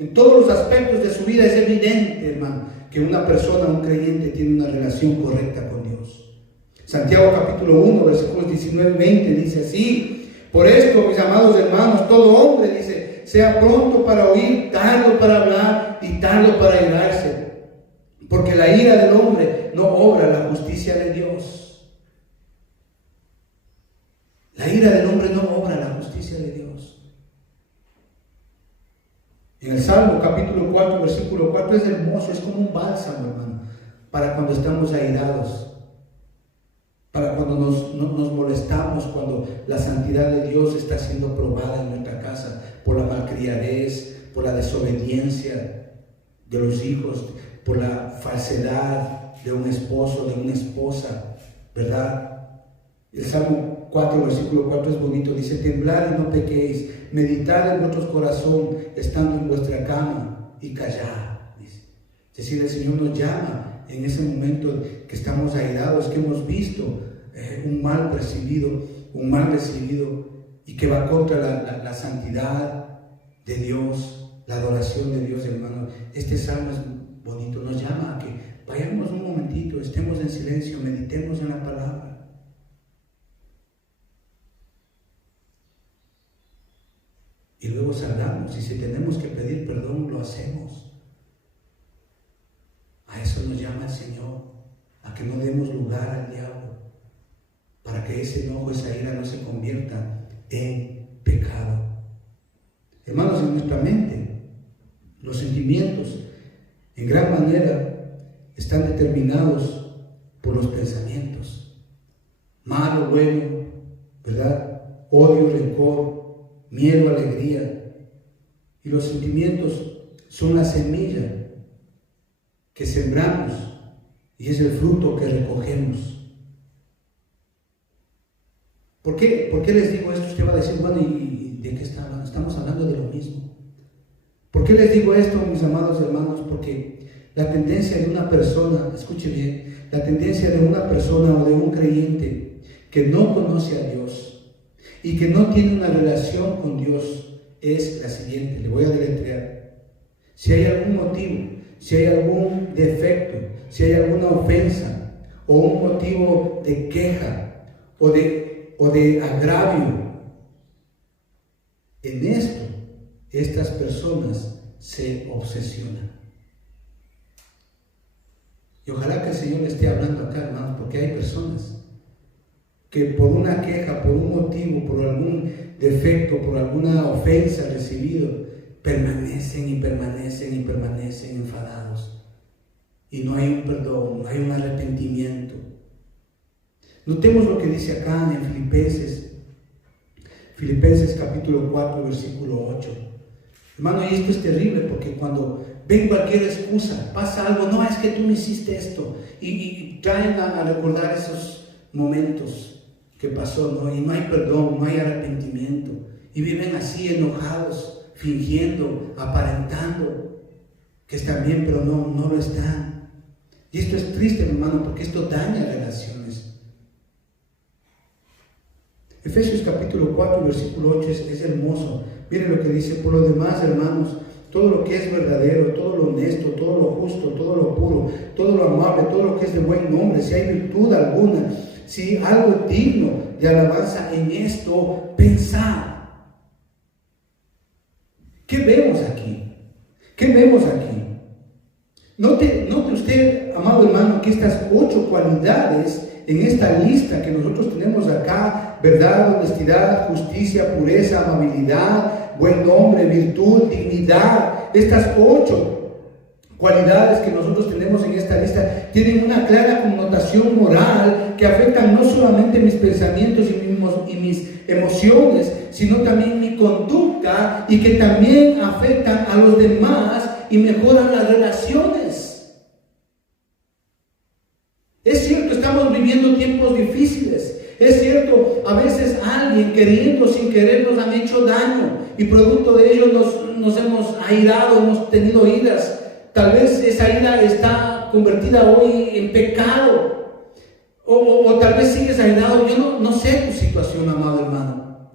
En todos los aspectos de su vida es evidente, hermano, que una persona, un creyente, tiene una relación correcta con Dios. Santiago capítulo 1, versículos 19 y 20 dice así: por esto, mis amados hermanos, todo hombre, dice, sea pronto para oír, tardo para hablar y tardo para irarse, porque la ira del hombre no obra la justicia de Dios. La ira del hombre no obra la justicia de Dios. En el Salmo capítulo 4, versículo 4 es hermoso, es como un bálsamo, hermano, para cuando estamos airados, para cuando nos molestamos, cuando la santidad de Dios está siendo probada en nuestra casa por la malcriadez, por la desobediencia de los hijos, por la falsedad de un esposo, de una esposa, ¿verdad? El Salmo 4, versículo 4 es bonito, dice: temblad y no pequéis, meditad en vuestro corazón, estando en vuestra cama, y callad. Dice. Es decir, el Señor nos llama en ese momento que estamos airados, que hemos visto un mal percibido, un mal recibido, y que va contra la santidad de Dios, la adoración de Dios, hermanos. Este Salmo es bonito, nos llama a que vayamos un momentito, estemos en silencio, meditemos en la palabra. Y luego salgamos, y si tenemos que pedir perdón, lo hacemos. A eso nos llama el Señor, a que no demos lugar al diablo, para que ese enojo, esa ira no se convierta en pecado. Hermanos, en nuestra mente, los sentimientos, en gran manera, están determinados por los pensamientos. Malo, bueno, ¿verdad? Odio, rencor, miedo, alegría. Y los sentimientos son la semilla que sembramos y es el fruto que recogemos. ¿Por qué les digo esto? Usted va a decir, bueno, ¿y de qué está hablando? Estamos hablando de lo mismo. ¿Por qué les digo esto, mis amados hermanos? Porque la tendencia de una persona, escuche bien, la tendencia de una persona o de un creyente que no conoce a Dios y que no tiene una relación con Dios es la siguiente. Le voy a deletrear. Si hay algún motivo, si hay algún defecto, si hay alguna ofensa o un motivo de queja o de agravio, en esto estas personas se obsesionan. Y ojalá que el Señor esté hablando acá, hermanos, porque hay personas que por una queja, por un motivo, por algún defecto, por alguna ofensa recibida, permanecen y permanecen y permanecen enfadados. Y no hay un perdón, no hay un arrepentimiento. Notemos lo que dice acá en Filipenses capítulo 4, versículo 8. Hermano, y esto es terrible porque cuando ven cualquier excusa, pasa algo, no, es que tú me hiciste esto, y traen a recordar esos momentos que pasó, ¿no? Y no hay perdón, no hay arrepentimiento, y viven así enojados, fingiendo, aparentando que están bien, pero no lo están. Y esto es triste, hermano, porque esto daña relaciones. Efesios capítulo 4, versículo 8 es hermoso. Miren lo que dice: por lo demás, hermanos, todo lo que es verdadero, todo lo honesto, todo lo justo, todo lo puro, todo lo amable, todo lo que es de buen nombre, si hay virtud alguna, si algo digno de alabanza, en esto pensad. ¿Qué vemos aquí? ¿Qué vemos aquí? Note usted, amado hermano, que estas 8 cualidades en esta lista que nosotros tenemos acá: verdad, honestidad, justicia, pureza, amabilidad, buen nombre, virtud, dignidad. Estas 8 cualidades que nosotros tenemos en esta lista tienen una clara connotación moral que afectan no solamente mis pensamientos y mis emociones, sino también mi conducta, y que también afectan a los demás y mejoran las relaciones. Es cierto, estamos viviendo tiempos difíciles. Es cierto, a veces alguien queriendo sin querer nos han hecho daño y producto de ello nos hemos airado, hemos tenido iras. Tal vez esa ira está convertida hoy en pecado, o tal vez sigues airado. Yo no sé tu situación, amado hermano,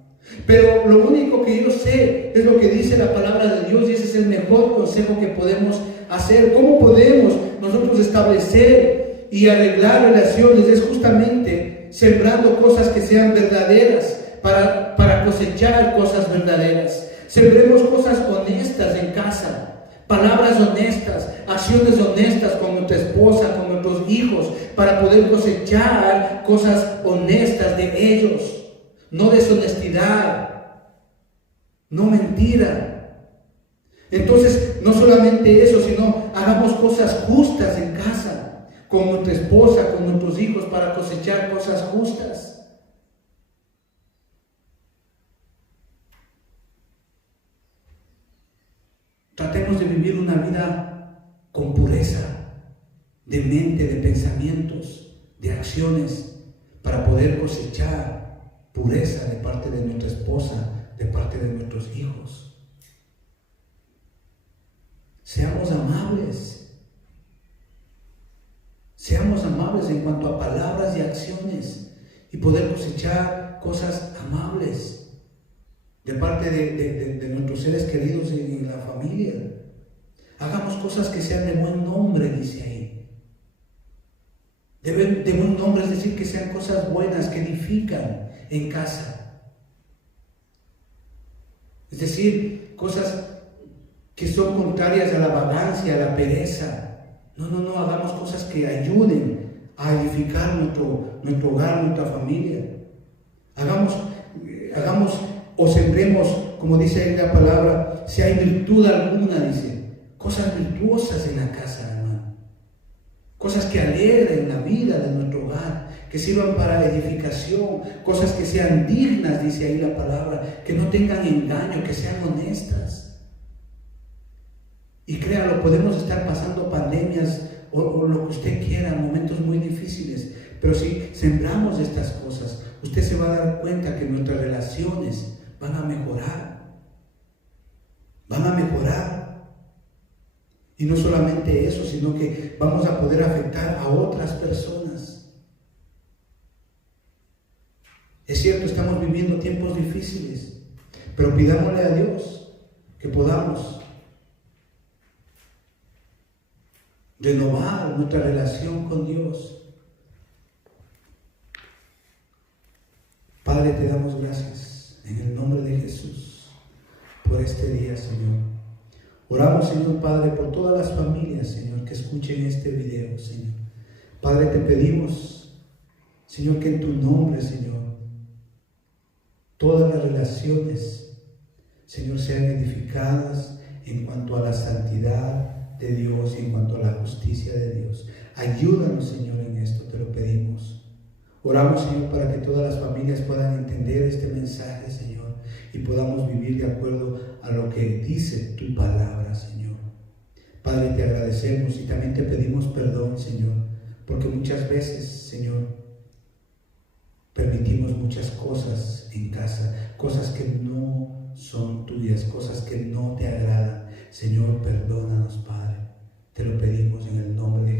pero lo único que yo sé es lo que dice la palabra de Dios, y ese es el mejor consejo que podemos hacer. ¿Cómo podemos nosotros establecer y arreglar relaciones? Es justamente sembrando cosas que sean verdaderas para cosechar cosas verdaderas. Sembremos cosas honestas en casa, palabras honestas, acciones honestas con nuestra esposa, con nuestros hijos, para poder cosechar cosas honestas de ellos. No deshonestidad, no mentira. Entonces, no solamente eso, sino hagamos cosas justas en casa, con nuestra esposa, con nuestros hijos, para cosechar cosas justas. Tratemos de vivir una vida con pureza de mente, de pensamientos, de acciones, para poder cosechar pureza de parte de nuestra esposa, de parte de nuestros hijos. Seamos amables. Seamos amables en cuanto a palabras y acciones y poder cosechar cosas amables de parte de nuestros seres queridos en la familia. Hagamos cosas que sean de buen nombre, dice ahí. De buen nombre, es decir, que sean cosas buenas, que edifican en casa. Es decir, cosas que son contrarias a la vagancia, a la pereza. No, hagamos cosas que ayuden a edificar nuestro hogar, nuestra familia. Hagamos o sembremos, como dice ahí la palabra, si hay virtud alguna, dice, cosas virtuosas en la casa, hermano. Cosas que alegren la vida de nuestro hogar, que sirvan para edificación, cosas que sean dignas, dice ahí la palabra, que no tengan engaño, que sean honestas. Y créalo, podemos estar pasando pandemias o lo que usted quiera, momentos muy difíciles, pero si sembramos estas cosas, usted se va a dar cuenta que nuestras relaciones van a mejorar. Van a mejorar. Y no solamente eso, sino que vamos a poder afectar a otras personas. Es cierto, estamos viviendo tiempos difíciles, pero pidámosle a Dios que podamos renovar nuestra relación con Dios. Padre, te damos gracias en el nombre de Jesús por este día, Señor. Oramos, Señor Padre, por todas las familias, Señor, que escuchen este video, Señor. Padre, te pedimos, Señor, que en tu nombre, Señor, todas las relaciones, Señor, sean edificadas en cuanto a la santidad de Dios y en cuanto a la justicia de Dios. Ayúdanos, Señor, en esto, te lo pedimos. Oramos, Señor, para que todas las familias puedan entender este mensaje, Señor, y podamos vivir de acuerdo a lo que dice tu palabra, Señor. Padre, te agradecemos y también te pedimos perdón, Señor, porque muchas veces, Señor, permitimos muchas cosas en casa, cosas que no son tuyas, cosas que no te agradan. Señor, perdónanos, Padre. Te lo pedimos en el nombre de